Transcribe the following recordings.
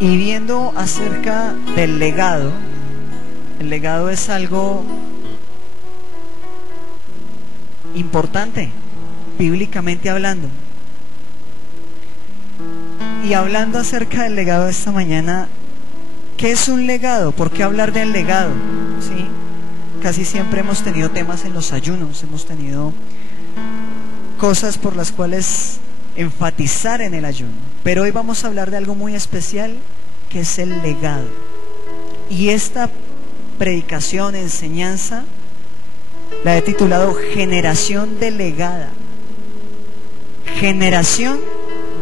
Y viendo acerca del legado, el legado es algo importante, bíblicamente hablando. Y hablando acerca del legado esta mañana, ¿qué es un legado? ¿Por qué hablar del legado? ¿Sí? Casi siempre hemos tenido temas en los ayunos, hemos tenido cosas por las cuales enfatizar en el ayuno. Pero hoy vamos a hablar de algo muy especial, que es el legado. Y esta predicación, enseñanza, la he titulado Generación Delegada. Generación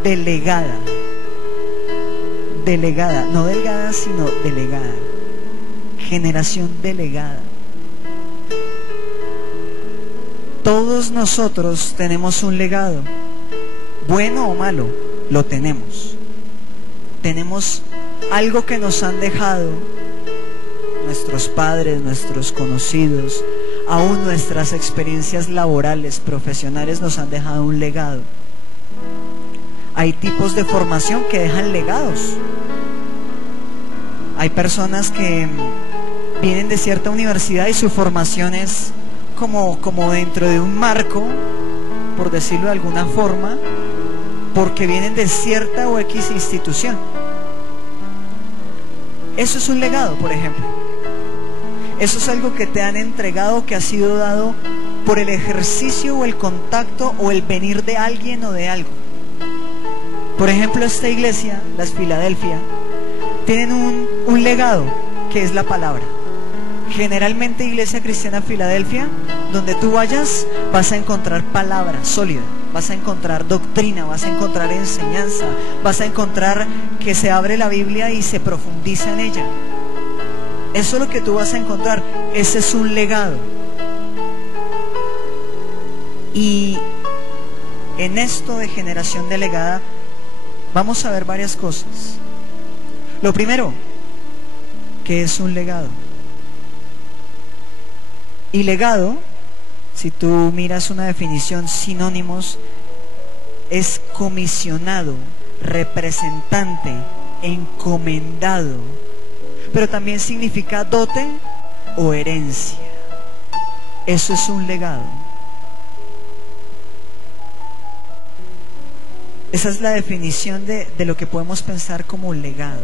delegada. Delegada, no delgada, sino delegada. Generación delegada. Todos nosotros tenemos un legado, bueno o malo, lo tenemos. Tenemos algo que nos han dejado nuestros padres, nuestros conocidos, aún nuestras experiencias laborales, profesionales nos han dejado un legado. Hay tipos de formación que dejan legados. Hay personas que vienen de cierta universidad y su formación es como dentro de un marco, por decirlo de alguna forma, porque vienen de cierta o X institución. Eso es un legado, por ejemplo. Eso es algo que te han entregado, que ha sido dado por el ejercicio o el contacto o el venir de alguien o de algo. Por ejemplo, esta iglesia, las Filadelfia, tienen un legado que es la palabra. Generalmente Iglesia Cristiana Filadelfia, donde tú vayas, vas a encontrar palabra sólida, vas a encontrar doctrina, vas a encontrar enseñanza, vas a encontrar que se abre la Biblia y se profundiza en ella. Eso es lo que tú vas a encontrar. Ese es un legado. Y en esto de generación delegada vamos a ver varias cosas. Lo primero, ¿qué es un legado? Y legado, si tú miras una definición, sinónimos, es comisionado, representante, encomendado, pero también significa dote o herencia. Eso es un legado. Esa es la definición de lo que podemos pensar como legado.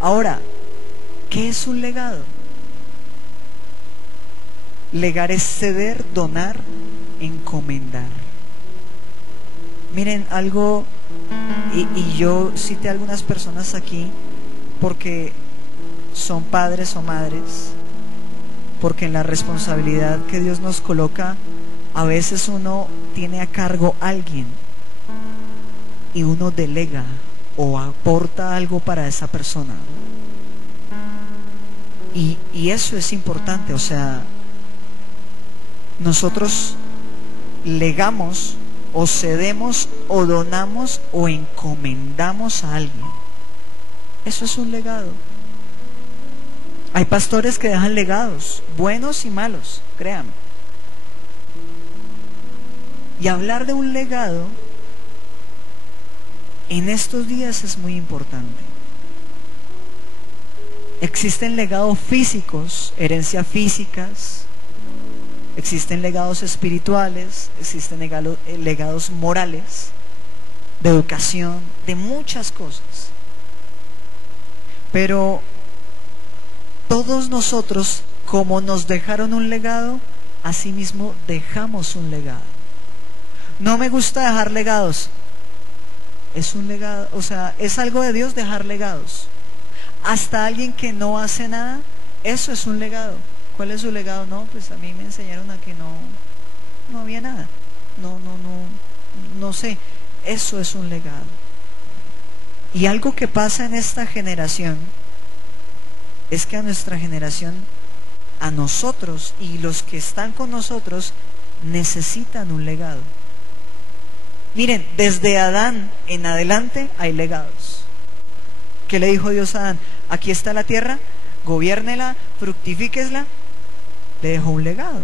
Ahora, ¿qué es un legado? Legar es ceder, donar, encomendar. Miren, algo, y yo cité a algunas personas aquí porque son padres o madres, porque en la responsabilidad que Dios nos coloca, a veces uno tiene a cargo a alguien y uno delega o aporta algo para esa persona. Y eso es importante, o sea, nosotros legamos o cedemos o donamos o encomendamos a alguien. Eso es un legado. Hay pastores que dejan legados, buenos y malos, créanme. Y hablar de un legado en estos días es muy importante. Existen legados físicos, herencias físicas, existen legados espirituales, existen legados morales, de educación, de muchas cosas. Pero todos nosotros, como nos dejaron un legado, asimismo dejamos un legado. No me gusta dejar legados. Es un legado, o sea, es algo de Dios dejar legados. Hasta alguien que no hace nada, eso es un legado. ¿Cuál es su legado? No, pues a mí me enseñaron a que no había nada. No sé. Eso es un legado. Y algo que pasa en esta generación es que a nuestra generación, a nosotros y los que están con nosotros, necesitan un legado. Miren, desde Adán en adelante hay legados. ¿Qué le dijo Dios a Adán? Aquí está la tierra, gobiérnela, fructifíquesla. Le dejó un legado.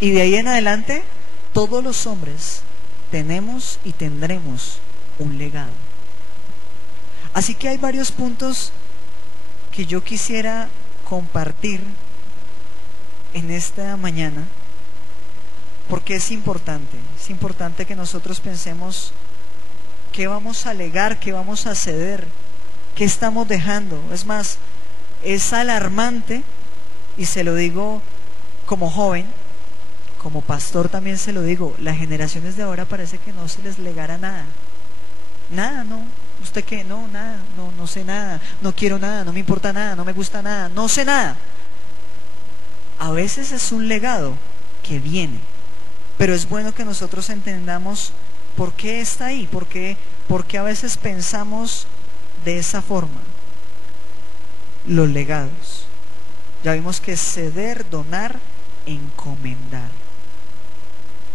Y de ahí en adelante, todos los hombres tenemos y tendremos un legado. Así que hay varios puntos que yo quisiera compartir en esta mañana, porque es importante que nosotros pensemos qué vamos a legar, qué vamos a ceder, qué estamos dejando. Es más, es alarmante, y se lo digo como joven, como pastor también se lo digo, las generaciones de ahora parece que no se les legara nada. Nada, no. ¿Usted qué? No, nada, no sé nada, no quiero nada, no me importa nada, no me gusta nada, no sé nada. A veces es un legado que viene, pero es bueno que nosotros entendamos por qué está ahí, por qué a veces pensamos de esa forma. Los legados. Ya vimos que ceder, donar, encomendar.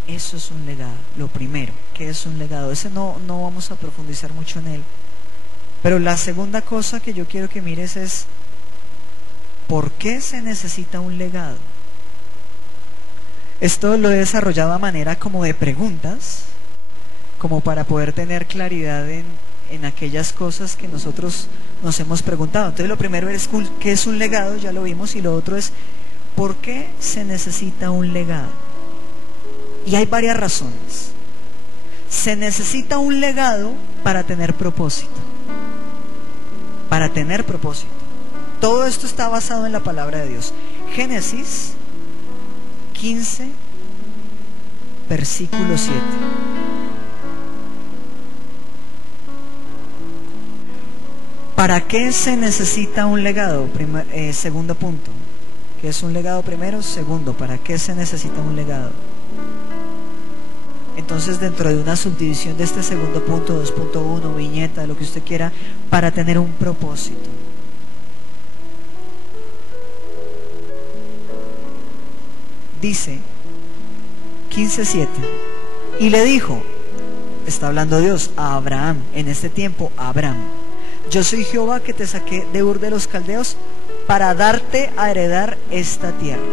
Eso es un legado, lo primero. ¿Qué es un legado? Ese no vamos a profundizar mucho en él. Pero la segunda cosa que yo quiero que mires es ¿por qué se necesita un legado? Esto lo he desarrollado a manera como de preguntas, como para poder tener claridad en aquellas cosas que nosotros nos hemos preguntado. Entonces lo primero es ¿qué es un legado? Ya lo vimos. Y lo otro es ¿por qué se necesita un legado? Y hay varias razones. Se necesita un legado para tener propósito. Para tener propósito. Todo esto está basado en la palabra de Dios. Génesis 15, versículo 7. ¿Para qué se necesita un legado? Segundo punto. ¿Qué es un legado primero? Segundo, ¿para qué se necesita un legado? Entonces, dentro de una subdivisión de este segundo punto, 2.1, viñeta, lo que usted quiera, para tener un propósito. Dice 15:7, y le dijo, está hablando Dios a Abraham, en este tiempo Abraham, yo soy Jehová que te saqué de Ur de los Caldeos para darte a heredar esta tierra.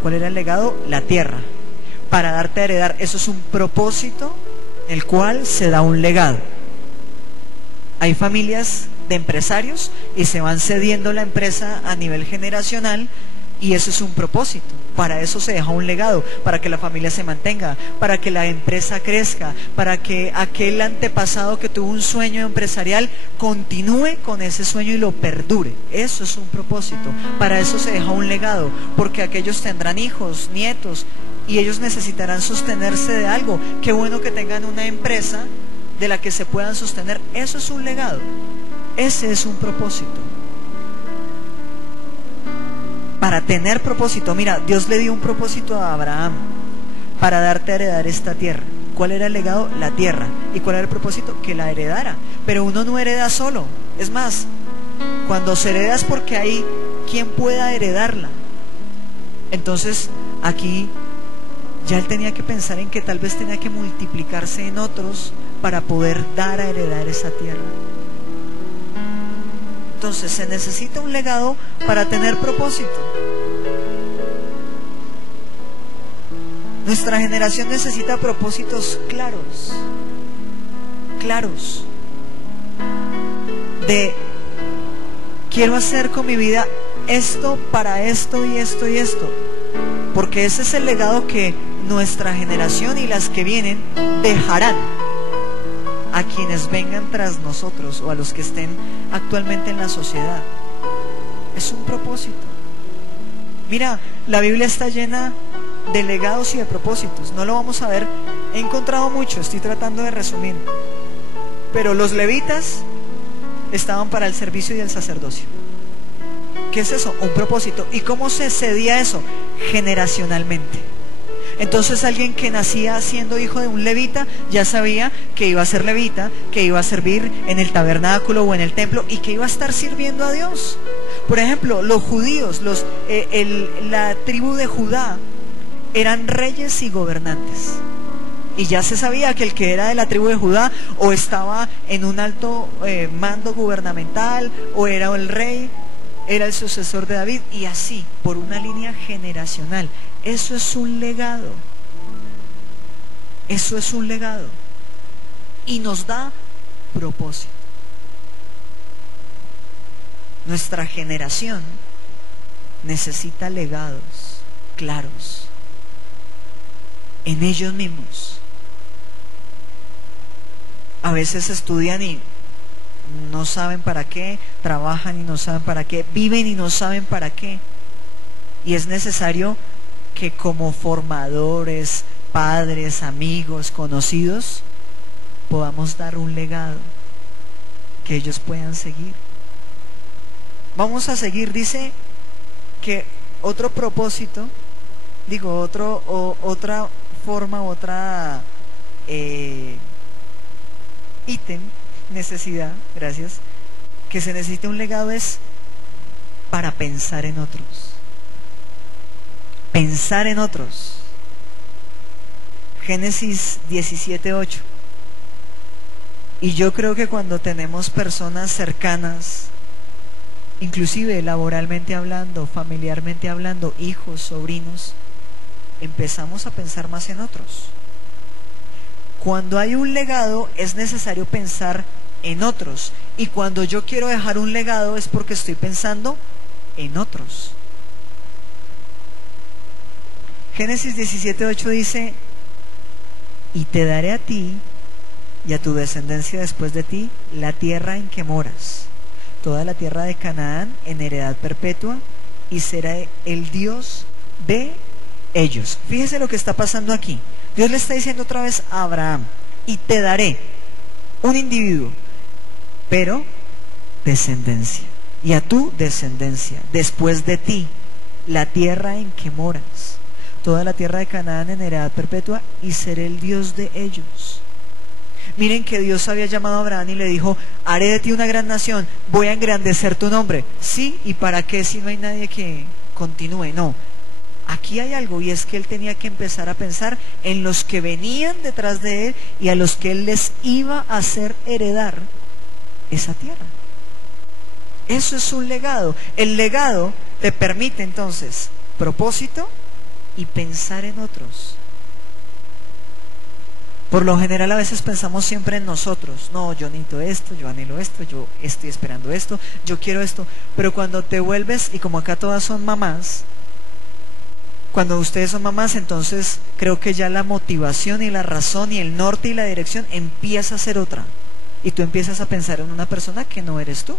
¿Cuál era el legado? La tierra. Para darte a heredar, eso es un propósito en el cual se da un legado. Hay familias de empresarios y se van cediendo la empresa a nivel generacional, y eso es un propósito. Para eso se deja un legado, para que la familia se mantenga, para que la empresa crezca, para que aquel antepasado que tuvo un sueño empresarial continúe con ese sueño y lo perdure. Eso es un propósito. Para eso se deja un legado, porque aquellos tendrán hijos, nietos, y ellos necesitarán sostenerse de algo. Qué bueno que tengan una empresa de la que se puedan sostener. Eso es un legado. Ese es un propósito. Para tener propósito, mira, Dios le dio un propósito a Abraham para darte a heredar esta tierra. ¿Cuál era el legado? La tierra. ¿Y cuál era el propósito? Que la heredara. Pero uno no hereda solo. Es más, cuando se hereda es porque hay quien pueda heredarla. Entonces, aquí ya él tenía que pensar en que tal vez tenía que multiplicarse en otros para poder dar a heredar esa tierra. Entonces se necesita un legado para tener propósito. Nuestra generación necesita propósitos claros. Claros. De quiero hacer con mi vida esto para esto y esto y esto. Porque ese es el legado que nuestra generación y las que vienen dejarán a quienes vengan tras nosotros o a los que estén actualmente en la sociedad. Es un propósito. Mira, la Biblia está llena de legados y de propósitos. No lo vamos a ver. He encontrado mucho, estoy tratando de resumir. Pero los levitas estaban para el servicio y el sacerdocio. ¿Qué es eso? Un propósito. ¿Y cómo se cedía eso? Generacionalmente. Entonces alguien que nacía siendo hijo de un levita ya sabía que iba a ser levita, que iba a servir en el tabernáculo o en el templo y que iba a estar sirviendo a Dios. Por ejemplo, los judíos, la tribu de Judá eran reyes y gobernantes. Y ya se sabía que el que era de la tribu de Judá o estaba en un alto mando gubernamental o era el rey, era el sucesor de David, y así, por una línea generacional. Eso es un legado. Eso es un legado. Y nos da propósito. Nuestra generación necesita legados claros en ellos mismos. A veces estudian y no saben para qué, trabajan y no saben para qué, viven y no saben para qué. Y es necesario que como formadores, padres, amigos, conocidos, podamos dar un legado que ellos puedan seguir. Vamos a seguir, dice que otro propósito, otra forma, otra ítem, necesidad, gracias, que se necesita un legado es para pensar en otros. Pensar en otros. Génesis 17:8. Y yo creo que cuando tenemos personas cercanas, inclusive laboralmente hablando, familiarmente hablando, hijos, sobrinos, empezamos a pensar más en otros. Cuando hay un legado es necesario pensar en otros. Y cuando yo quiero dejar un legado es porque estoy pensando en otros. Génesis 17:8 dice: y te daré a ti y a tu descendencia después de ti la tierra en que moras, toda la tierra de Canaán en heredad perpetua, y será el Dios de ellos. Fíjese lo que está pasando aquí. Dios le está diciendo otra vez a Abraham: y te daré un individuo, pero descendencia, y a tu descendencia después de ti la tierra en que moras, toda la tierra de Canaán en heredad perpetua, y seré el Dios de ellos. Miren que Dios había llamado a Abraham y le dijo: haré de ti una gran nación, voy a engrandecer tu nombre. Sí, ¿y para qué si no hay nadie que continúe? No, aquí hay algo, y es que él tenía que empezar a pensar en los que venían detrás de él y a los que él les iba a hacer heredar esa tierra. Eso es un legado. El legado te permite entonces propósito y pensar en otros. Por lo general a veces pensamos siempre en nosotros. No, yo necesito esto, yo anhelo esto, yo estoy esperando esto, yo quiero esto. Pero cuando te vuelves, y como acá todas son mamás, cuando ustedes son mamás, entonces creo que ya la motivación y la razón y el norte y la dirección empieza a ser otra. Y tú empiezas a pensar en una persona que no eres tú.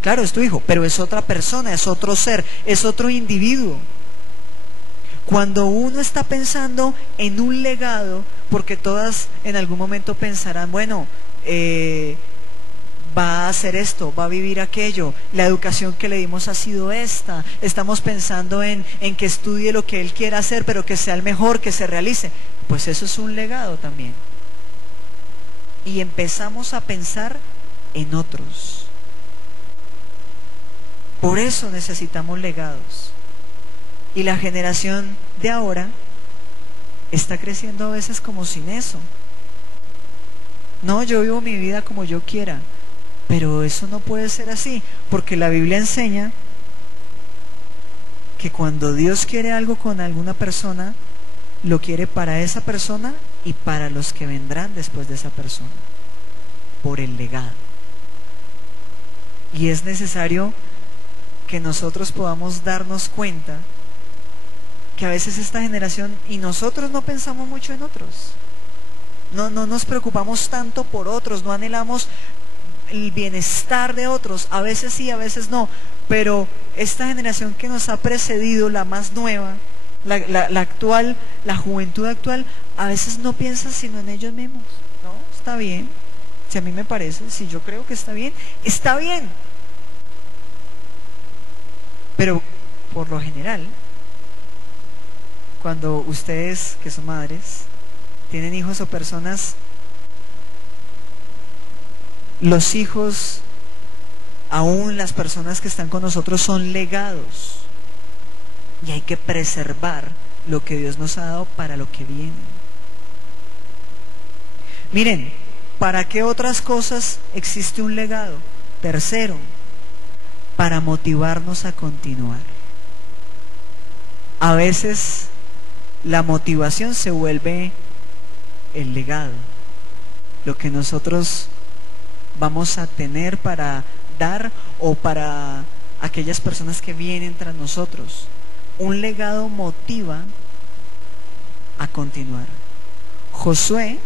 Claro, es tu hijo, pero es otra persona, es otro ser, es otro individuo. Cuando uno está pensando en un legado, porque todas en algún momento pensarán, bueno, va a hacer esto, va a vivir aquello, la educación que le dimos ha sido esta, estamos pensando en que estudie lo que él quiera hacer, pero que sea el mejor, que se realice. Pues eso es un legado también. Y empezamos a pensar en otros. Por eso necesitamos legados. Y la generación de ahora está creciendo a veces como sin eso. No, yo vivo mi vida como yo quiera. Pero eso no puede ser así, porque la Biblia enseña que cuando Dios quiere algo con alguna persona, lo quiere para esa persona y para los que vendrán después de esa persona, por el legado. Y es necesario que nosotros podamos darnos cuenta que a veces esta generación, y nosotros no pensamos mucho en otros, no nos preocupamos tanto por otros, no anhelamos el bienestar de otros, a veces sí, a veces no, pero esta generación que nos ha precedido, la más nueva, la actual, la juventud actual, a veces no piensa sino en ellos mismos. No, está bien, si a mí me parece, si yo creo que está bien, pero por lo general, cuando ustedes que son madres tienen hijos o personas, los hijos, aún las personas que están con nosotros, son legados, y hay que preservar lo que Dios nos ha dado para lo que viene. Miren, ¿para qué otras cosas existe un legado? Tercero, para motivarnos a continuar. A veces la motivación se vuelve el legado, lo que nosotros vamos a tener para dar o para aquellas personas que vienen tras nosotros. Un legado motiva a continuar. Josué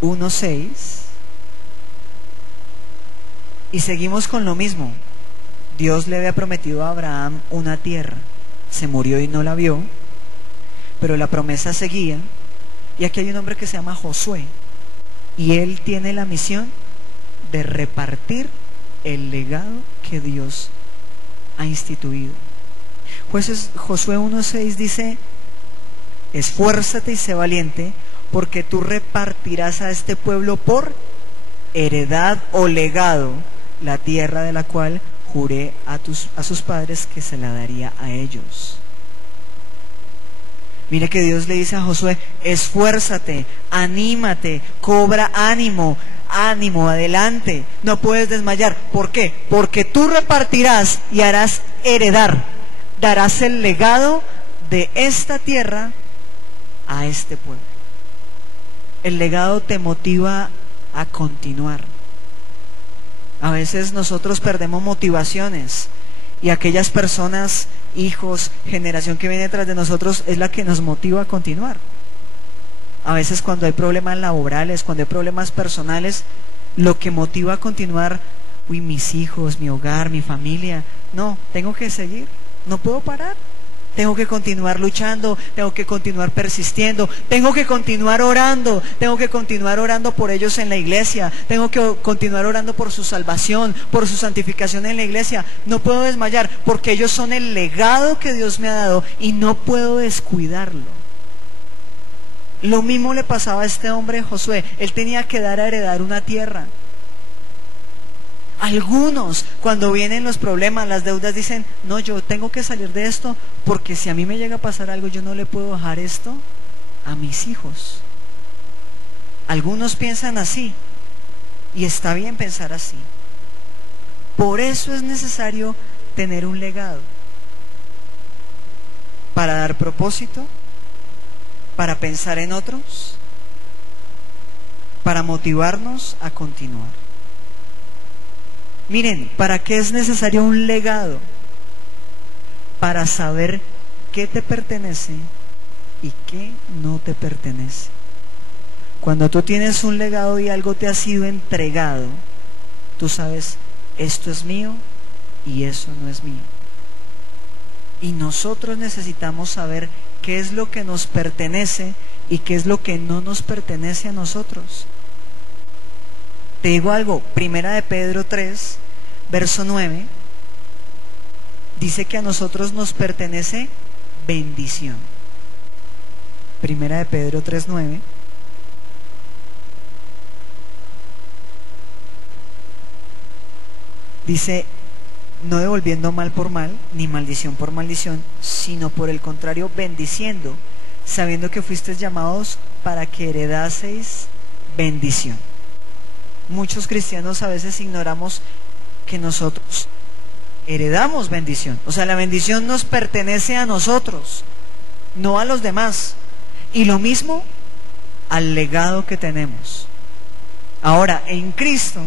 1:6, y seguimos con lo mismo. Dios le había prometido a Abraham una tierra, se murió y no la vio, pero la promesa seguía. Y aquí hay un hombre que se llama Josué, y él tiene la misión de repartir el legado que Dios ha instituido. Josué 1:6 dice: esfuérzate y sé valiente, porque tú repartirás a este pueblo por heredad o legado la tierra de la cual juré a sus padres que se la daría a ellos. Mire que Dios le dice a Josué: esfuérzate, anímate, cobra ánimo, adelante, no puedes desmayar. ¿Por qué? Porque tú repartirás y harás heredar, darás el legado de esta tierra a este pueblo. El legado te motiva a continuar. A veces nosotros perdemos motivaciones, y aquellas personas, hijos, generación que viene detrás de nosotros es la que nos motiva a continuar. A veces cuando hay problemas laborales, cuando hay problemas personales, lo que motiva a continuar: uy, mis hijos, mi hogar, mi familia, no, tengo que seguir, no puedo parar. Tengo que continuar luchando, tengo que continuar persistiendo, tengo que continuar orando, tengo que continuar orando por ellos en la iglesia, tengo que continuar orando por su salvación, por su santificación en la iglesia. No puedo desmayar, porque ellos son el legado que Dios me ha dado y no puedo descuidarlo. Lo mismo le pasaba a este hombre Josué. Él tenía que dar a heredar una tierra. Algunos, cuando vienen los problemas, las deudas, dicen: no, yo tengo que salir de esto, porque si a mí me llega a pasar algo, yo no le puedo dejar esto a mis hijos. Algunos piensan así, y está bien pensar así. Por eso es necesario tener un legado, para dar propósito, para pensar en otros, para motivarnos a continuar. Miren, ¿para qué es necesario un legado? Para saber qué te pertenece y qué no te pertenece. Cuando tú tienes un legado y algo te ha sido entregado, tú sabes: esto es mío y eso no es mío. Y nosotros necesitamos saber qué es lo que nos pertenece y qué es lo que no nos pertenece a nosotros. Te digo algo, Primera de Pedro 3, verso 9, dice que a nosotros nos pertenece bendición. Primera de Pedro 3, 9. Dice: no devolviendo mal por mal, ni maldición por maldición, sino por el contrario, bendiciendo, sabiendo que fuisteis llamados para que heredaseis bendición. Muchos cristianos a veces ignoramos que nosotros heredamos bendición. O sea, la bendición nos pertenece a nosotros, no a los demás. Y lo mismo al legado que tenemos. Ahora, en Cristo,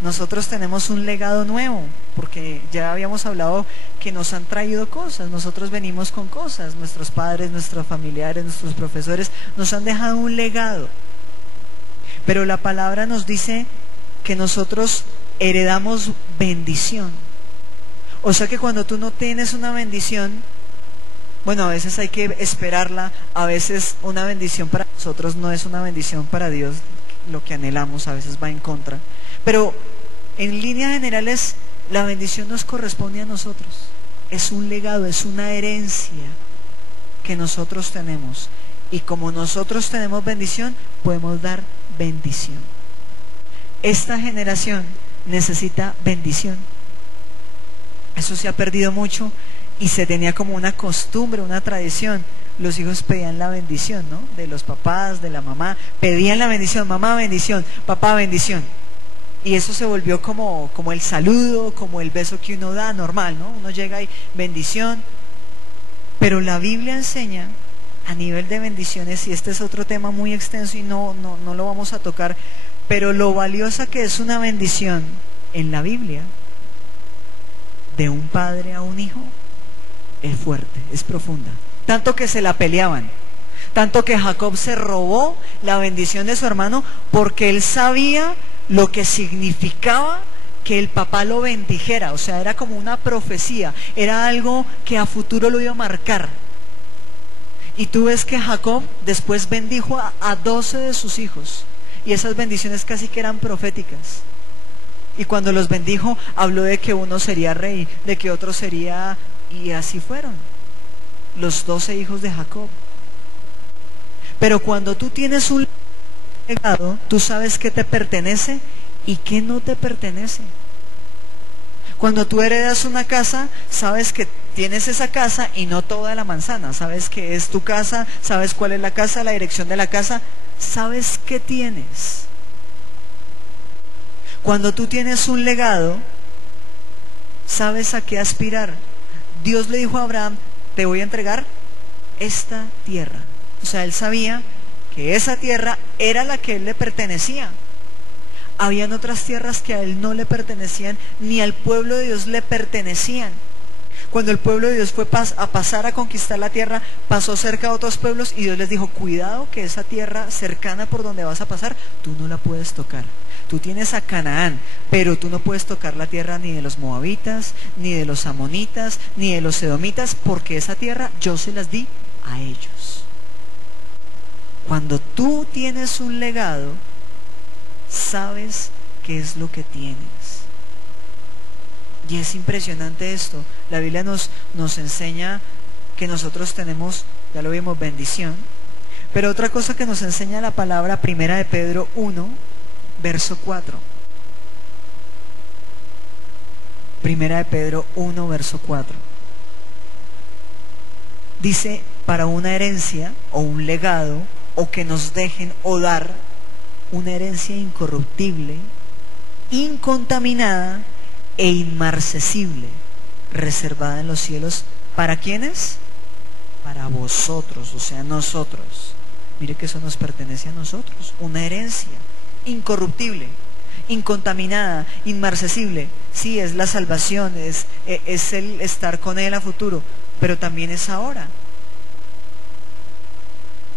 nosotros tenemos un legado nuevo, porque ya habíamos hablado que nos han traído cosas. Nosotros venimos con cosas. Nuestros padres, nuestros familiares, nuestros profesores nos han dejado un legado. Pero la palabra nos dice que nosotros heredamos bendición. O sea que cuando tú no tienes una bendición, bueno, a veces hay que esperarla, a veces una bendición para nosotros no es una bendición para Dios, lo que anhelamos a veces va en contra. Pero en líneas generales, la bendición nos corresponde a nosotros. Es un legado, es una herencia que nosotros tenemos. Y como nosotros tenemos bendición, podemos dar bendición. Esta generación necesita bendición. Eso se ha perdido mucho y se tenía como una costumbre, una tradición. Los hijos pedían la bendición, ¿no? De los papás, de la mamá. Pedían la bendición: mamá, bendición; papá, bendición. Y eso se volvió como el saludo, como el beso que uno da, normal, ¿no? Uno llega y bendición. Pero la Biblia enseña a nivel de bendiciones, y este es otro tema muy extenso y no lo vamos a tocar, pero lo valiosa que es una bendición en la Biblia, de un padre a un hijo, es fuerte, es profunda. Tanto que se la peleaban, tanto que Jacob se robó la bendición de su hermano porque él sabía lo que significaba que el papá lo bendijera. O sea, era como una profecía, era algo que a futuro lo iba a marcar. Y tú ves que Jacob después bendijo a 12 de sus hijos, y esas bendiciones casi que eran proféticas. Y cuando los bendijo, habló de que uno sería rey, de que otro sería... Y así fueron los 12 hijos de Jacob. Pero cuando tú tienes un legado, tú sabes qué te pertenece y qué no te pertenece. Cuando tú heredas una casa, sabes que tienes esa casa y no toda la manzana. Sabes que es tu casa, sabes cuál es la casa, la dirección de la casa, sabes qué tienes. Cuando tú tienes un legado, sabes a qué aspirar. Dios le dijo a Abraham, te voy a entregar esta tierra. O sea, él sabía que esa tierra era la que a él le pertenecía. Habían otras tierras que a él no le pertenecían, ni al pueblo de Dios le pertenecían. Cuando el pueblo de Dios fue a pasar a conquistar la tierra, pasó cerca a otros pueblos y Dios les dijo, cuidado que esa tierra cercana por donde vas a pasar, tú no la puedes tocar. Tú tienes a Canaán, pero tú no puedes tocar la tierra ni de los moabitas, ni de los amonitas, ni de los edomitas, porque esa tierra yo se las di a ellos. Cuando tú tienes un legado, sabes qué es lo que tienes. Y es impresionante esto. La Biblia nos enseña que nosotros tenemos, ya lo vimos, bendición. Pero otra cosa que nos enseña la palabra, primera de Pedro 1, verso 4. Primera de Pedro 1, verso 4. Dice, para una herencia o un legado, o que nos dejen o dar una herencia incorruptible, incontaminada e inmarcesible, reservada en los cielos. ¿Para quiénes? Para vosotros, o sea, nosotros. Mire que eso nos pertenece a nosotros, una herencia incorruptible, incontaminada, inmarcesible. Sí, es la salvación, es el estar con Él a futuro, pero también es ahora.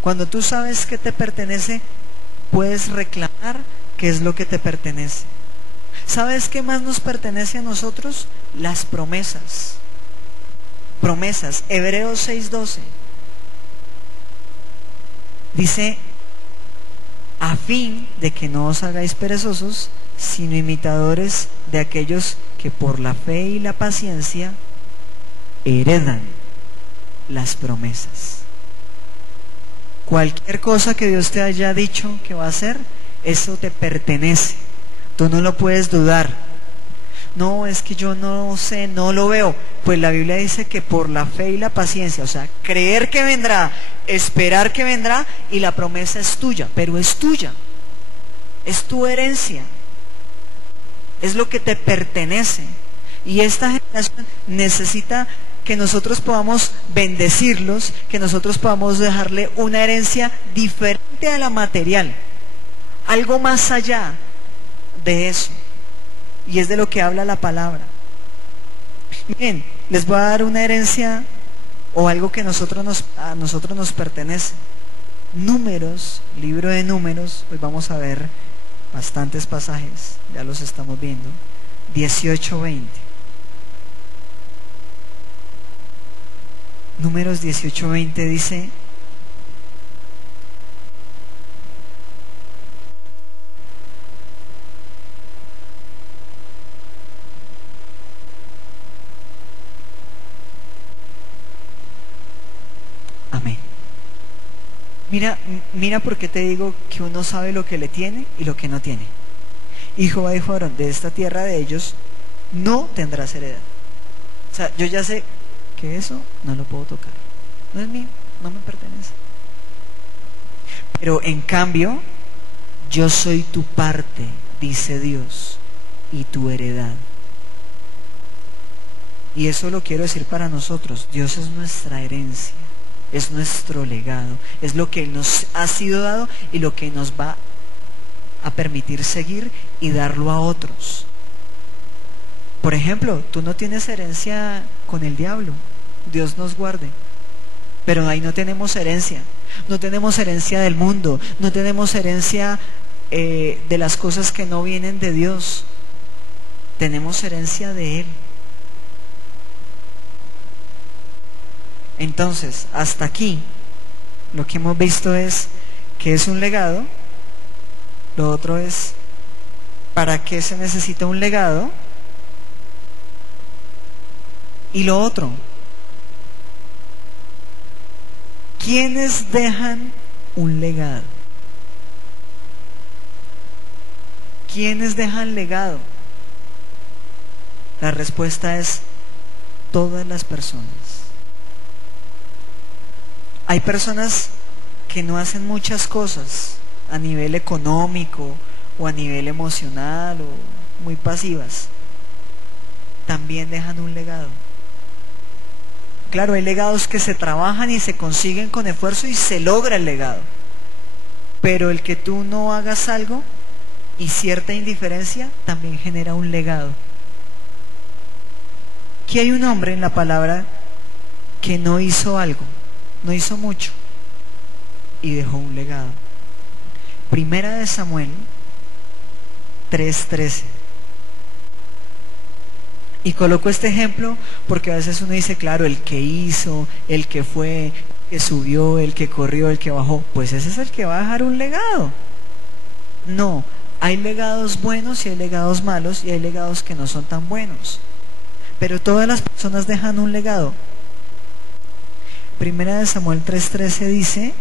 Cuando tú sabes qué te pertenece, puedes reclamar qué es lo que te pertenece. ¿Sabes qué más nos pertenece a nosotros? Las promesas. Promesas. Hebreos 6:12 dice, a fin de que no os hagáis perezosos, sino imitadores de aquellos que por la fe y la paciencia heredan las promesas. Cualquier cosa que Dios te haya dicho que va a hacer, eso te pertenece. Tú no lo puedes dudar. No, es que yo no sé, no lo veo. Pues la Biblia dice que por la fe y la paciencia, o sea, creer que vendrá, esperar que vendrá, y la promesa es tuya, pero es tuya. Es tu herencia. Es lo que te pertenece. Y esta generación necesita que nosotros podamos bendecirlos, que nosotros podamos dejarle una herencia diferente a la material, algo más allá de eso, y es de lo que habla la palabra. Miren, les voy a dar una herencia o algo que a nosotros nos pertenece. Números, libro de Números, hoy vamos a ver bastantes pasajes, ya los estamos viendo, 18-20. Números 18-20 dice, amén. Mira por qué te digo que uno sabe lo que le tiene y lo que no tiene. Y Jehová dijo a Aarón, de esta tierra de ellos no tendrás heredad. O sea, yo ya sé que eso no lo puedo tocar, no es mío, no me pertenece. Pero en cambio, yo soy tu parte, dice Dios, y tu heredad. Y eso lo quiero decir para nosotros. Dios es nuestra herencia, es nuestro legado, es lo que nos ha sido dado y lo que nos va a permitir seguir y darlo a otros. Por ejemplo, tú no tienes herencia con el diablo, Dios nos guarde, pero ahí no tenemos herencia, no tenemos herencia del mundo, no tenemos herencia de las cosas que no vienen de Dios, tenemos herencia de Él. Entonces, hasta aquí, lo que hemos visto es que es un legado, lo otro es para qué se necesita un legado, y lo otro, ¿quiénes dejan un legado? ¿Quiénes dejan legado? La respuesta es todas las personas. Hay personas que no hacen muchas cosas a nivel económico o a nivel emocional o muy pasivas. También dejan un legado. Claro, hay legados que se trabajan y se consiguen con esfuerzo y se logra el legado. Pero el que tú no hagas algo y cierta indiferencia también genera un legado. Aquí hay un hombre en la palabra que no hizo algo, no hizo mucho y dejó un legado. Primera de Samuel 3:13. Y coloco este ejemplo porque a veces uno dice, claro, el que hizo, el que fue, el que subió, el que corrió, el que bajó, pues ese es el que va a dejar un legado. No, hay legados buenos y hay legados malos y hay legados que no son tan buenos. Pero todas las personas dejan un legado. Primera de Samuel 3:13 dice: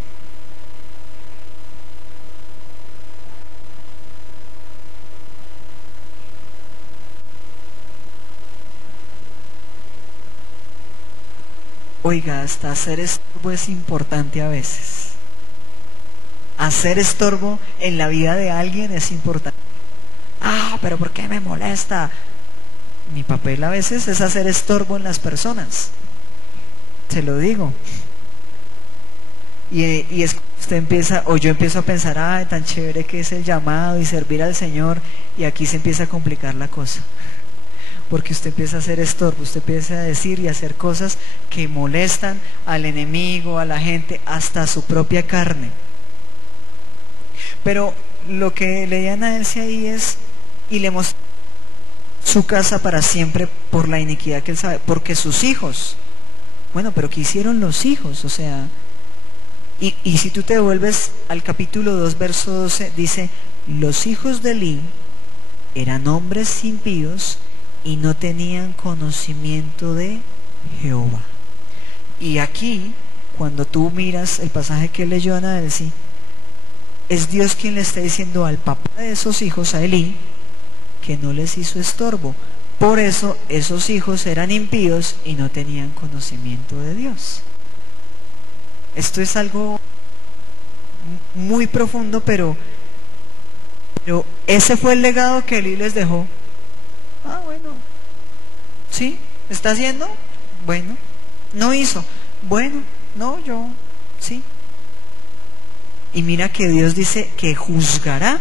oiga, hasta hacer estorbo es importante a veces. Hacer estorbo en la vida de alguien es importante. Ah, pero ¿por qué me molesta? Mi papel a veces es hacer estorbo en las personas. Se lo digo. Y es usted empieza, o yo empiezo a pensar, ay, tan chévere que es el llamado y servir al Señor, y aquí se empieza a complicar la cosa. Porque usted empieza a hacer estorbo, usted empieza a decir y hacer cosas que molestan al enemigo, a la gente, hasta a su propia carne. Pero lo que leía Nancy ahí es, y le mostró su casa para siempre por la iniquidad que él sabe, porque sus hijos, bueno, pero ¿qué hicieron los hijos? O sea, y si tú te devuelves al capítulo 2, verso 12, dice: los hijos de Elí eran hombres impíos y no tenían conocimiento de Jehová. Y aquí, cuando tú miras el pasaje que leyó Ana Elsie, es Dios quien le está diciendo al papá de esos hijos, a Elí, que no les hizo estorbo. Por eso esos hijos eran impíos y no tenían conocimiento de Dios. Esto es algo muy profundo, pero ese fue el legado que Elí les dejó. Ah, bueno, sí, ¿está haciendo? Bueno, no hizo. Bueno, no, yo, sí. Y mira que Dios dice que juzgará,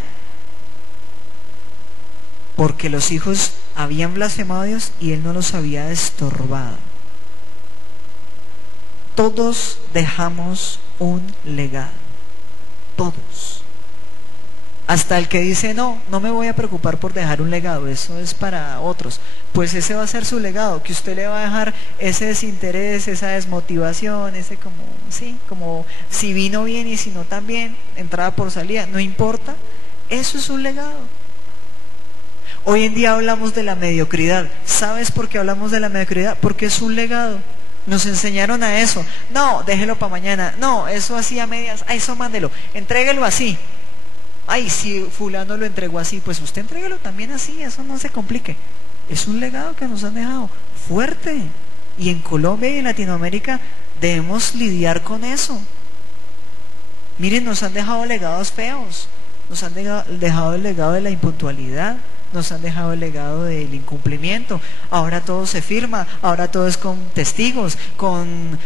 porque los hijos habían blasfemado a Dios y Él no los había estorbado. Todos dejamos un legado, todos. Hasta el que dice, no me voy a preocupar por dejar un legado, eso es para otros. Pues ese va a ser su legado, que usted le va a dejar ese desinterés, esa desmotivación, ese como si vino bien y si no también, entrada por salida, no importa, eso es un legado. Hoy en día hablamos de la mediocridad. ¿Sabes por qué hablamos de la mediocridad? Porque es un legado. Nos enseñaron a eso. No, déjelo para mañana. No, eso así a medias. Ay, eso mándelo. Entréguelo así. Ay, si fulano lo entregó así, pues usted entréguelo también así. Eso no se complique. Es un legado que nos han dejado fuerte. Y en Colombia y en Latinoamérica debemos lidiar con eso. Miren, nos han dejado legados feos. Nos han dejado el legado de la impuntualidad. Nos han dejado el legado del incumplimiento. Ahora todo se firma, ahora todo es con testigos, con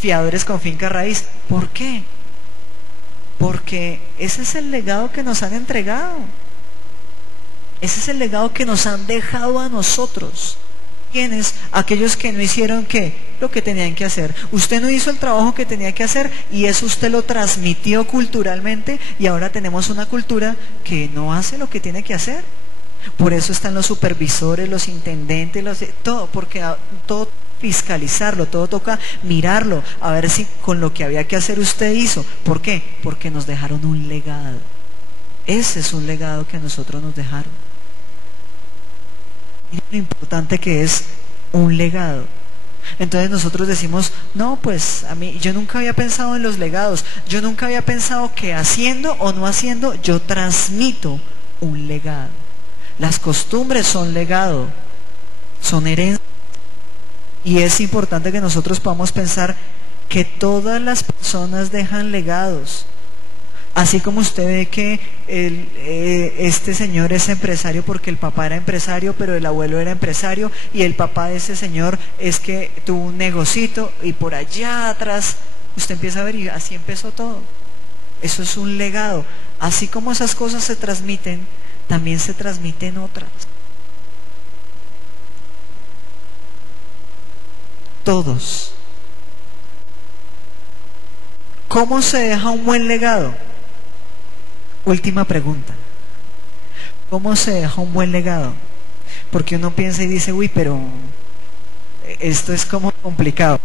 fiadores con finca raíz. ¿Por qué? Porque ese es el legado que nos han entregado. Ese es el legado que nos han dejado a nosotros. ¿Quiénes? Aquellos que no hicieron ¿qué? Lo que tenían que hacer. Usted no hizo el trabajo que tenía que hacer y eso usted lo transmitió culturalmente y ahora tenemos una cultura que no hace lo que tiene que hacer. Por eso están los supervisores, los intendentes, todo, porque todo fiscalizarlo, todo toca mirarlo, a ver si con lo que había que hacer usted hizo. ¿Por qué? Porque nos dejaron un legado. Ese es un legado que a nosotros nos dejaron. Y lo importante que es un legado. Entonces nosotros decimos, no, pues a mí, yo nunca había pensado en los legados, yo nunca había pensado que haciendo o no haciendo, yo transmito un legado. Las costumbres son legado, son herencia. Y es importante que nosotros podamos pensar que todas las personas dejan legados. Así como usted ve que este señor es empresario porque el papá era empresario, pero el abuelo era empresario, y el papá de ese señor es que tuvo un negocito, y por allá atrás usted empieza a ver, y así empezó todo. Eso es un legado. Así como esas cosas se transmiten, también se transmiten otras. Todos. ¿Cómo se deja un buen legado? Última pregunta. ¿Cómo se deja un buen legado? Porque uno piensa y dice, uy, pero esto es como complicado.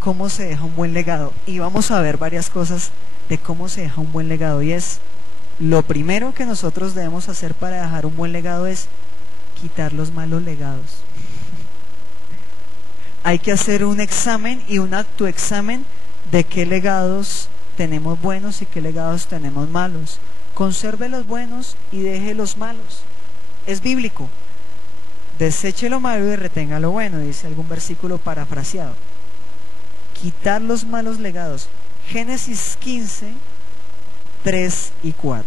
¿Cómo se deja un buen legado? Y vamos a ver varias cosas de cómo se deja un buen legado. Y es, lo primero que nosotros debemos hacer para dejar un buen legado es quitar los malos legados. Hay que hacer un examen y un autoexamen de qué legados tenemos buenos y qué legados tenemos malos. Conserve los buenos y deje los malos. Es bíblico. Deseche lo malo y retenga lo bueno, dice algún versículo parafraseado. Quitar los malos legados. Génesis 15, 3 y 4.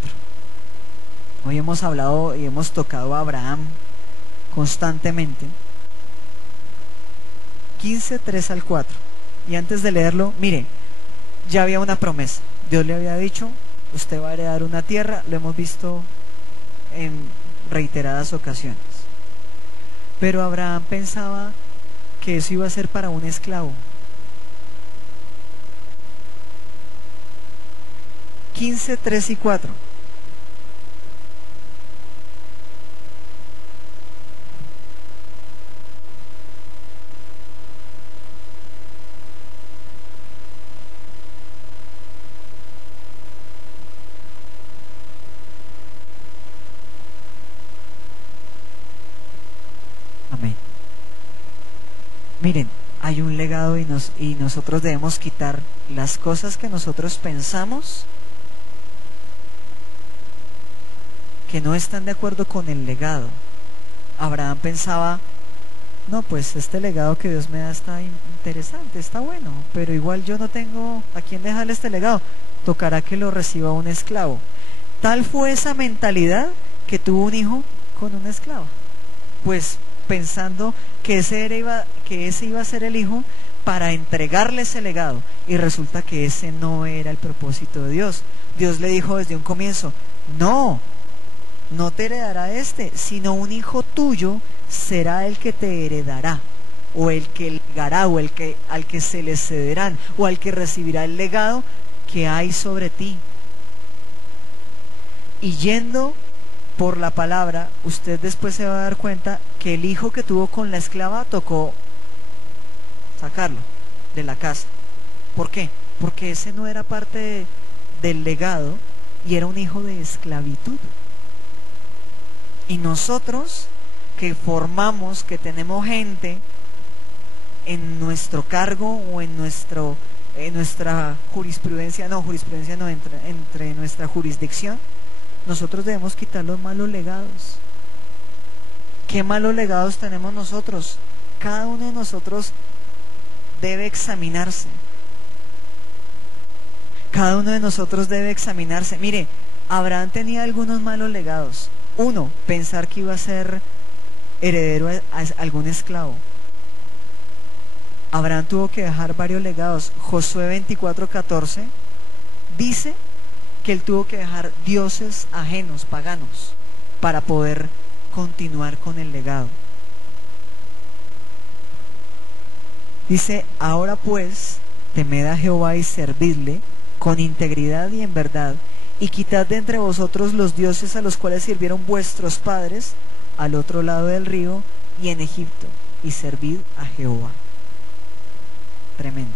Hoy hemos hablado y hemos tocado a Abraham constantemente. 15, 3 al 4. Y antes de leerlo, mire, ya había una promesa. Dios le había dicho, usted va a heredar una tierra, lo hemos visto en reiteradas ocasiones. Pero Abraham pensaba que eso iba a ser para un esclavo. 15, 3 y 4. Amén. Miren, hay un legado y nosotros debemos quitar las cosas que nosotros pensamos que no están de acuerdo con el legado. Abraham pensaba, no, pues este legado que Dios me da está interesante, está bueno, pero igual yo no tengo a quién dejarle este legado, tocará que lo reciba un esclavo. Tal fue esa mentalidad que tuvo un hijo con una esclava, pues pensando que ese iba a ser el hijo para entregarle ese legado, y resulta que ese no era el propósito de Dios. Dios le dijo desde un comienzo, no te heredará sino un hijo tuyo será el que te heredará, o el que legará, o al que se le cederán, o al que recibirá el legado que hay sobre ti. Y yendo por la palabra, usted después se va a dar cuenta que el hijo que tuvo con la esclava tocó sacarlo de la casa. ¿Por qué? Porque ese no era parte del legado y era un hijo de esclavitud. Y nosotros que formamos, que tenemos gente en nuestro cargo o en nuestra jurisprudencia, entre nuestra jurisdicción, nosotros debemos quitar los malos legados. ¿Qué malos legados tenemos nosotros? Cada uno de nosotros debe examinarse. Cada uno de nosotros debe examinarse. Mire, Abraham tenía algunos malos legados. Uno, pensar que iba a ser heredero a algún esclavo. Abraham tuvo que dejar varios legados. Josué 24:14 dice que él tuvo que dejar dioses ajenos, paganos, para poder continuar con el legado. Dice, ahora pues, temed a Jehová y servidle con integridad y en verdad, y quitad de entre vosotros los dioses a los cuales sirvieron vuestros padres al otro lado del río y en Egipto, y servid a Jehová. Tremendo.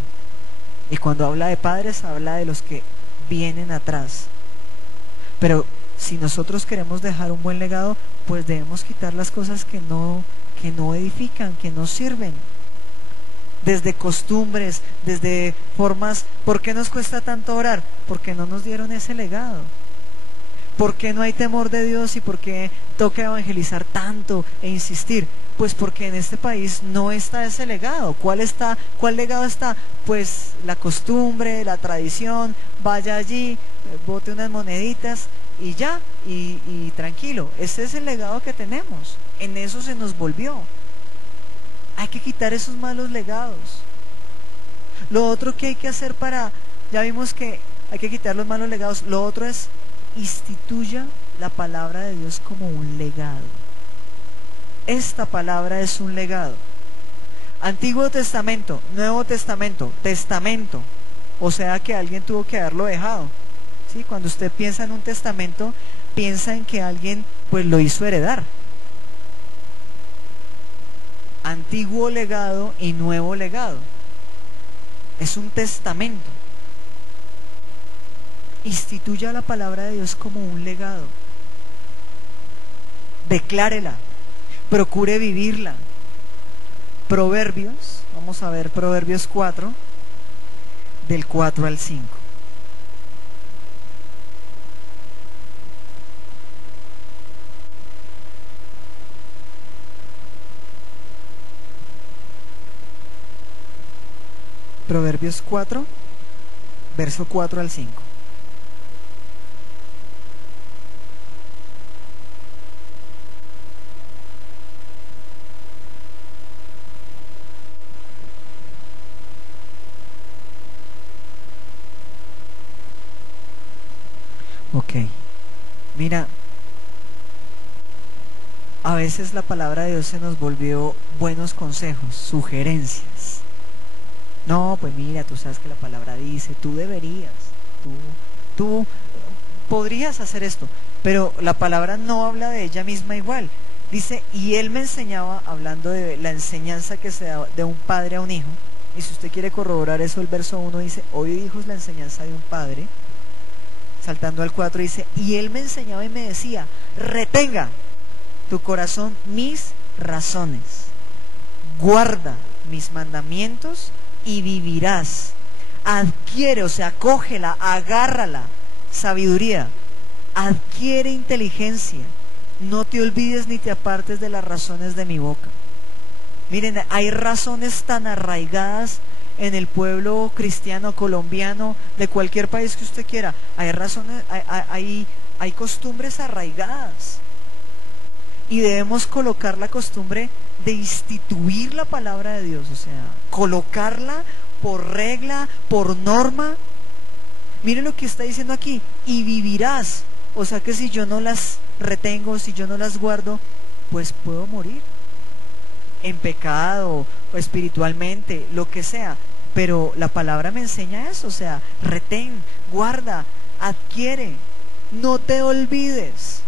Y cuando habla de padres, habla de los que vienen atrás. Pero si nosotros queremos dejar un buen legado, pues debemos quitar las cosas que no edifican, que no sirven. Desde costumbres, desde formas. ¿Por qué nos cuesta tanto orar? Porque no nos dieron ese legado. ¿Por qué no hay temor de Dios y por qué toca evangelizar tanto e insistir? Pues porque en este país no está ese legado. ¿Cuál legado está? Pues la costumbre, la tradición, vaya allí, bote unas moneditas y ya, y tranquilo. Ese es el legado que tenemos. En eso se nos volvió. Hay que quitar esos malos legados. Lo otro que hay que hacer ya vimos que hay que quitar los malos legados. Lo otro es, instituya la palabra de Dios como un legado. Esta palabra es un legado. Antiguo Testamento, Nuevo Testamento, testamento. O sea que alguien tuvo que haberlo dejado. ¿Sí? Cuando usted piensa en un testamento, piensa en que alguien pues lo hizo heredar. Antiguo legado y nuevo legado. Es un testamento. Instituya la palabra de Dios como un legado. Declárela. Procure vivirla. Proverbios, vamos a ver Proverbios 4, del 4 al 5. Proverbios 4, verso 4 al 5. Ok, mira, a veces la palabra de Dios se nos volvió buenos consejos, sugerencias. No, pues mira, tú sabes que la palabra dice, tú deberías, tú podrías hacer esto, pero la palabra no habla de ella misma igual. Dice, y él me enseñaba, hablando de la enseñanza que se da de un padre a un hijo, y si usted quiere corroborar eso, el verso 1 dice, oíd hijos la enseñanza de un padre. Saltando al 4 dice, y él me enseñaba y me decía, retenga tu corazón mis razones, guarda mis mandamientos y vivirás. Adquiere, o sea, cógela, agárrala, sabiduría, adquiere inteligencia, no te olvides ni te apartes de las razones de mi boca. Miren, hay razones tan arraigadas en el pueblo cristiano, colombiano, de cualquier país que usted quiera. Hay razones, hay costumbres arraigadas. Y debemos colocar la costumbre de instituir la palabra de Dios, o sea, colocarla por regla, por norma. Mire lo que está diciendo aquí, y vivirás. O sea que si yo no las retengo, si yo no las guardo, pues puedo morir en pecado o espiritualmente, lo que sea. Pero la palabra me enseña eso, o sea, retén, guarda, adquiere, no te olvides.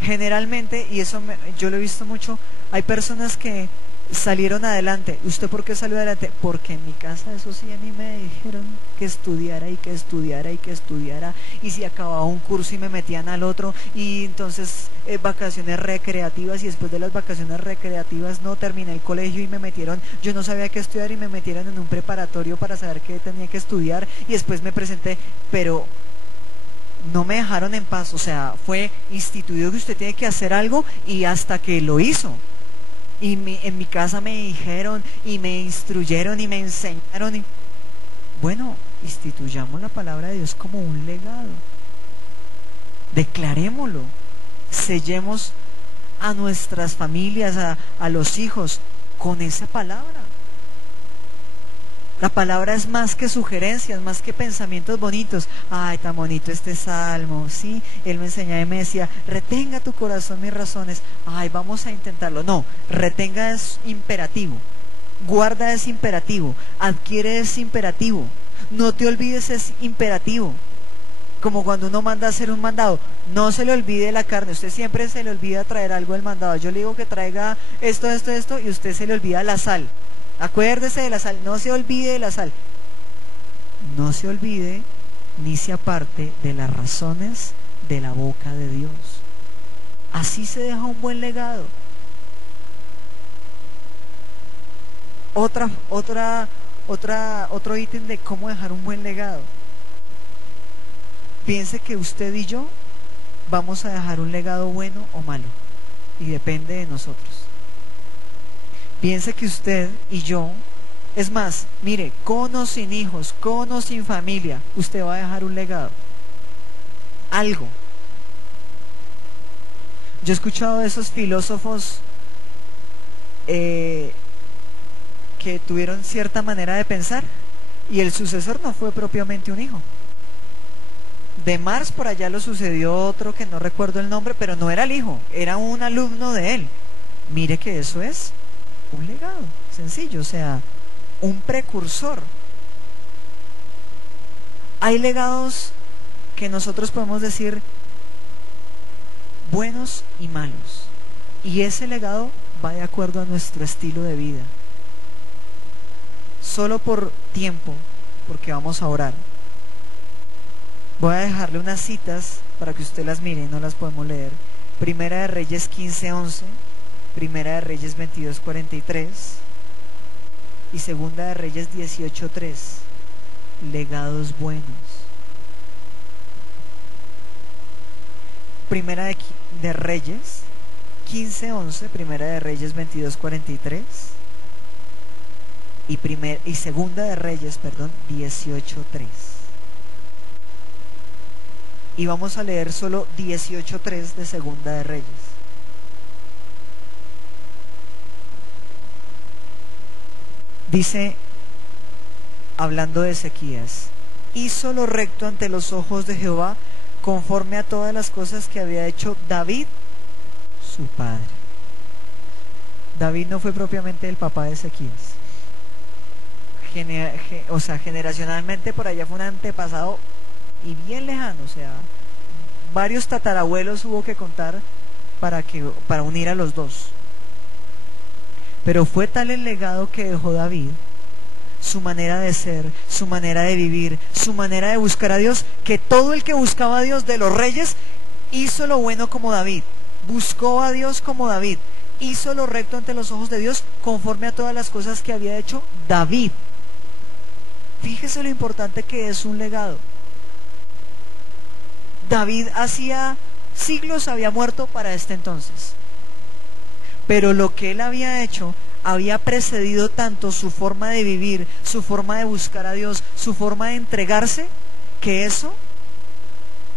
Generalmente, y eso yo lo he visto mucho, hay personas que salieron adelante. ¿Usted por qué salió adelante? Porque en mi casa, eso sí, a mí me dijeron que estudiara y que estudiara y que estudiara, y si acababa un curso y me metían al otro, y entonces vacaciones recreativas, y después de las vacaciones recreativas no terminé el colegio y me metieron, yo no sabía qué estudiar y me metieron en un preparatorio para saber qué tenía que estudiar, y después me presenté, pero no me dejaron en paz. O sea, fue instituido que usted tiene que hacer algo, y hasta que lo hizo. Y en mi casa me dijeron y me instruyeron y me enseñaron. Bueno, instituyamos la palabra de Dios como un legado. Declarémoslo. Sellemos a nuestras familias, a los hijos, con esa palabra. La palabra es más que sugerencias, más que pensamientos bonitos. Ay, tan bonito este salmo, ¿sí? Él me enseñaba y me decía, retenga tu corazón mis razones. Ay, vamos a intentarlo. No, retenga es imperativo. Guarda es imperativo. Adquiere es imperativo. No te olvides es imperativo. Como cuando uno manda a hacer un mandado, no se le olvide la carne. Usted siempre se le olvida traer algo del mandado. Yo le digo que traiga esto, y usted se le olvida la sal. Acuérdese de la sal, no se olvide de la sal. No se olvide ni se aparte de las razones de la boca de Dios. Así se deja un buen legado. Otro ítem de cómo dejar un buen legado. Piense que usted y yo vamos a dejar un legado bueno o malo, y depende de nosotros. Piense que usted y yo, es más, mire, con o sin hijos, con o sin familia, usted va a dejar un legado, algo. Yo he escuchado de esos filósofos que tuvieron cierta manera de pensar, y el sucesor no fue propiamente un hijo. De Marx por allá lo sucedió otro que no recuerdo el nombre, pero no era el hijo, era un alumno de él. Mire que eso es un legado, sencillo, o sea, un precursor. Hay legados que nosotros podemos decir buenos y malos, y ese legado va de acuerdo a nuestro estilo de vida. Solo por tiempo, porque vamos a orar, voy a dejarle unas citas para que usted las mire y no las podemos leer. Primera de Reyes 15:11, Primera de Reyes 22:43 y Segunda de Reyes 18:3. Legados buenos. Primera de Reyes 15:11, Primera de Reyes 22:43 y Segunda de Reyes, 18:3. Y vamos a leer solo 18:3 de Segunda de Reyes. Dice, hablando de Ezequías, hizo lo recto ante los ojos de Jehová, conforme a todas las cosas que había hecho David, su padre. David no fue propiamente el papá de Ezequías. Generacionalmente por allá fue un antepasado y bien lejano, o sea, varios tatarabuelos hubo que contar para unir a los dos. Pero fue tal el legado que dejó David, su manera de ser, su manera de vivir, su manera de buscar a Dios, que todo el que buscaba a Dios de los reyes hizo lo bueno como David, buscó a Dios como David, hizo lo recto ante los ojos de Dios conforme a todas las cosas que había hecho David. Fíjese lo importante que es un legado. David hacía siglos había muerto para este entonces, pero lo que él había hecho había precedido tanto su forma de vivir, su forma de buscar a Dios, su forma de entregarse, que eso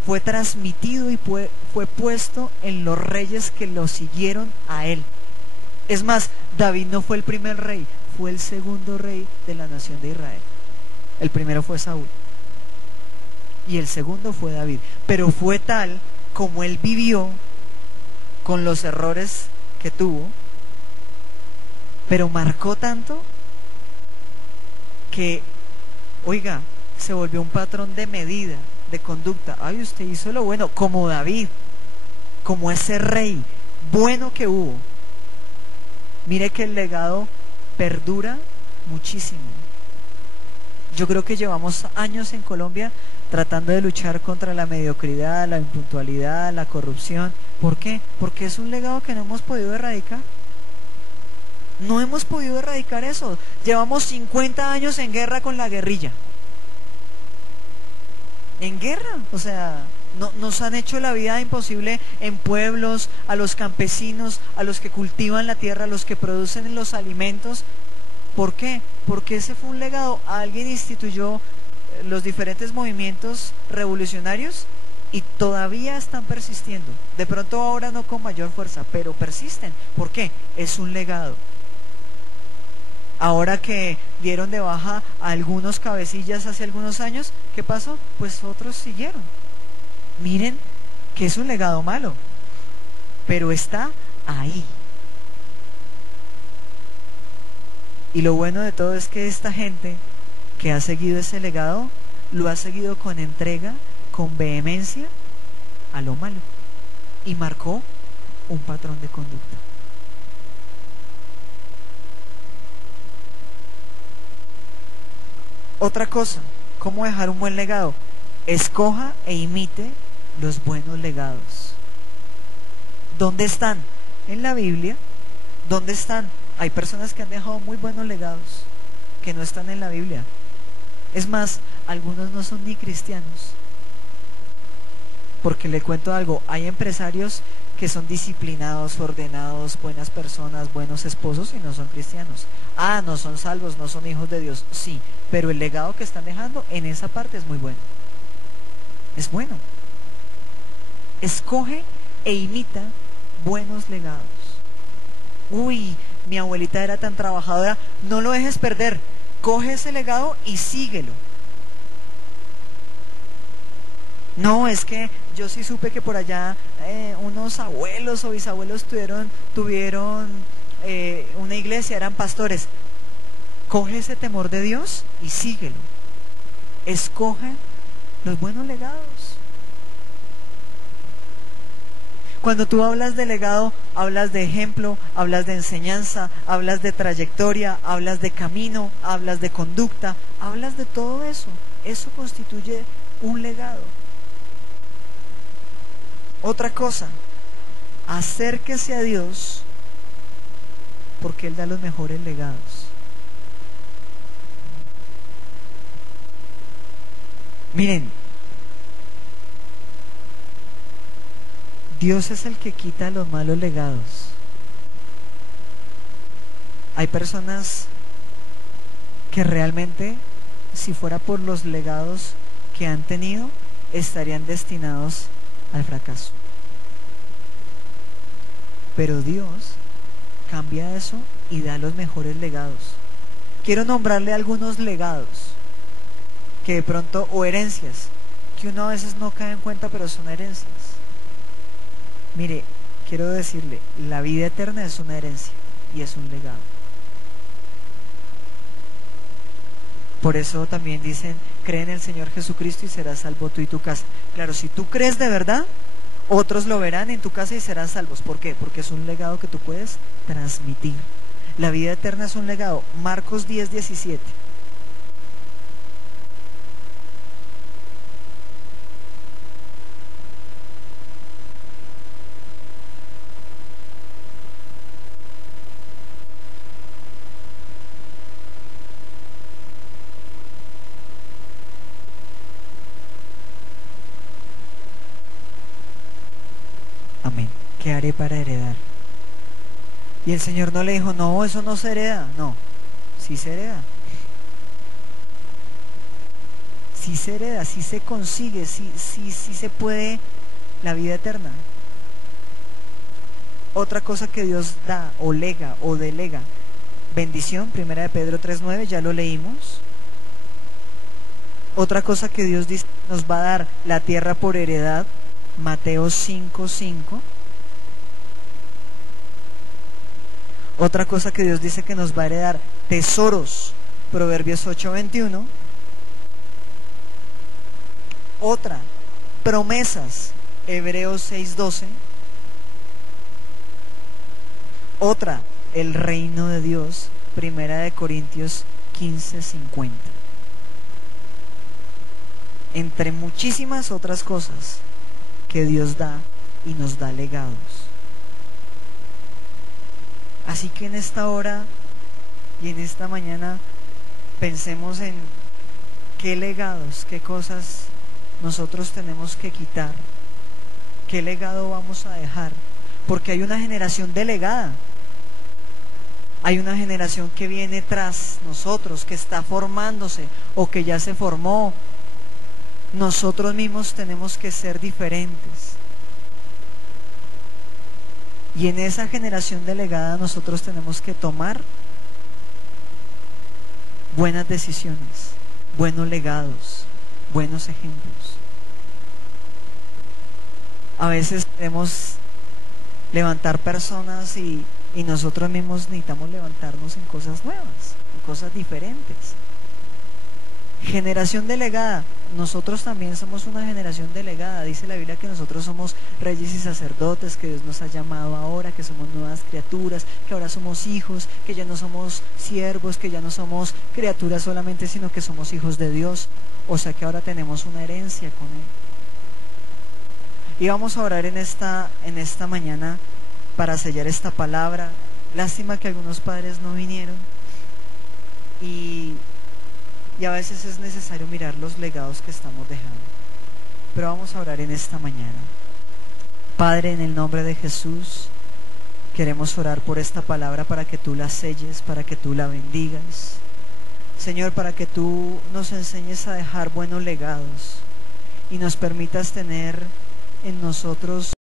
fue transmitido y fue puesto en los reyes que lo siguieron a él. Es más, David no fue el primer rey, fue el segundo rey de la nación de Israel. El primero fue Saúl y el segundo fue David, pero fue tal como él vivió, con los errores que tuvo, pero marcó tanto que, oiga, se volvió un patrón de medida, de conducta. Ay, usted hizo lo bueno, como David, como ese rey bueno que hubo. Mire que el legado perdura muchísimo. Yo creo que llevamos años en Colombia tratando de luchar contra la mediocridad, la impuntualidad, la corrupción. ¿Por qué? Porque es un legado que no hemos podido erradicar. No hemos podido erradicar eso. Llevamos 50 años en guerra con la guerrilla. En guerra, o sea, nos han hecho la vida imposible en pueblos, a los campesinos, a los que cultivan la tierra, a los que producen los alimentos. ¿Por qué? Porque ese fue un legado. Alguien instituyó los diferentes movimientos revolucionarios y todavía están persistiendo. De pronto ahora no con mayor fuerza, pero persisten. ¿Por qué? Es un legado. Ahora que dieron de baja a algunos cabecillas hace algunos años, ¿qué pasó? Pues otros siguieron. Miren que es un legado malo, pero está ahí. Y lo bueno de todo es que esta gente que ha seguido ese legado, lo ha seguido con entrega, con vehemencia a lo malo, y marcó un patrón de conducta. Otra cosa, ¿cómo dejar un buen legado? Escoja e imite los buenos legados. ¿Dónde están? En la Biblia. ¿Dónde están? Hay personas que han dejado muy buenos legados que no están en la Biblia. Es más, algunos no son ni cristianos. Porque le cuento algo, hay empresarios que son disciplinados, ordenados, buenas personas, buenos esposos y no son cristianos. Ah, no son salvos, no son hijos de Dios, sí, pero el legado que están dejando en esa parte es muy bueno. Es bueno. Escoge e imita buenos legados. Uy, mi abuelita era tan trabajadora, no lo dejes perder, coge ese legado y síguelo. No, es que yo sí supe que por allá unos abuelos o bisabuelos tuvieron una iglesia, eran pastores. Coge ese temor de Dios y síguelo. Escoge los buenos legados. Cuando tú hablas de legado, hablas de ejemplo, hablas de enseñanza, hablas de trayectoria, hablas de camino, hablas de conducta, hablas de todo eso. Eso constituye un legado. Otra cosa, acérquese a Dios porque Él da los mejores legados. Miren, Dios es el que quita los malos legados. Hay personas que realmente, si fuera por los legados que han tenido, estarían destinados al fracaso. Pero Dios cambia eso y da los mejores legados. Quiero nombrarle algunos legados que de pronto, o herencias, que uno a veces no cae en cuenta, pero son herencias. Mire, quiero decirle, la vida eterna es una herencia y es un legado. Por eso también dicen, cree en el Señor Jesucristo y serás salvo tú y tu casa. Claro, si tú crees de verdad, otros lo verán en tu casa y serán salvos. ¿Por qué? Porque es un legado que tú puedes transmitir. La vida eterna es un legado. Marcos 10:17. Amén. ¿Qué haré para heredar? Y el Señor no le dijo, no, eso no se hereda. No, sí se hereda. Sí se hereda, sí se consigue, sí se puede la vida eterna. Otra cosa que Dios da, o lega, o delega. Bendición, 1 de Pedro 3:9, ya lo leímos. Otra cosa que Dios dice, nos va a dar la tierra por heredad. Mateo 5:5. Otra cosa que Dios dice que nos va a heredar, tesoros, Proverbios 8:21. Otra, promesas, Hebreos 6:12. Otra, el reino de Dios, 1 de Corintios 15:50. Entre muchísimas otras cosas que Dios da y nos da legados. Así que en esta hora y en esta mañana pensemos en qué legados, qué cosas nosotros tenemos que quitar, qué legado vamos a dejar, porque hay una generación delegada, hay una generación que viene tras nosotros, que está formándose o que ya se formó. Nosotros mismos tenemos que ser diferentes. Y en esa generación delegada nosotros tenemos que tomar buenas decisiones, buenos legados, buenos ejemplos. A veces queremos levantar personas y nosotros mismos necesitamos levantarnos en cosas nuevas, en cosas diferentes. Generación delegada. Nosotros también somos una generación delegada. Dice la Biblia que nosotros somos reyes y sacerdotes, que Dios nos ha llamado ahora, que somos nuevas criaturas, que ahora somos hijos, que ya no somos siervos, que ya no somos criaturas solamente, sino que somos hijos de Dios. O sea que ahora tenemos una herencia con Él. Y vamos a orar en esta mañana para sellar esta palabra. Lástima que algunos padres no vinieron. Y a veces es necesario mirar los legados que estamos dejando. Pero vamos a orar en esta mañana. Padre, en el nombre de Jesús, queremos orar por esta palabra para que tú la selles, para que tú la bendigas. Señor, para que tú nos enseñes a dejar buenos legados y nos permitas tener en nosotros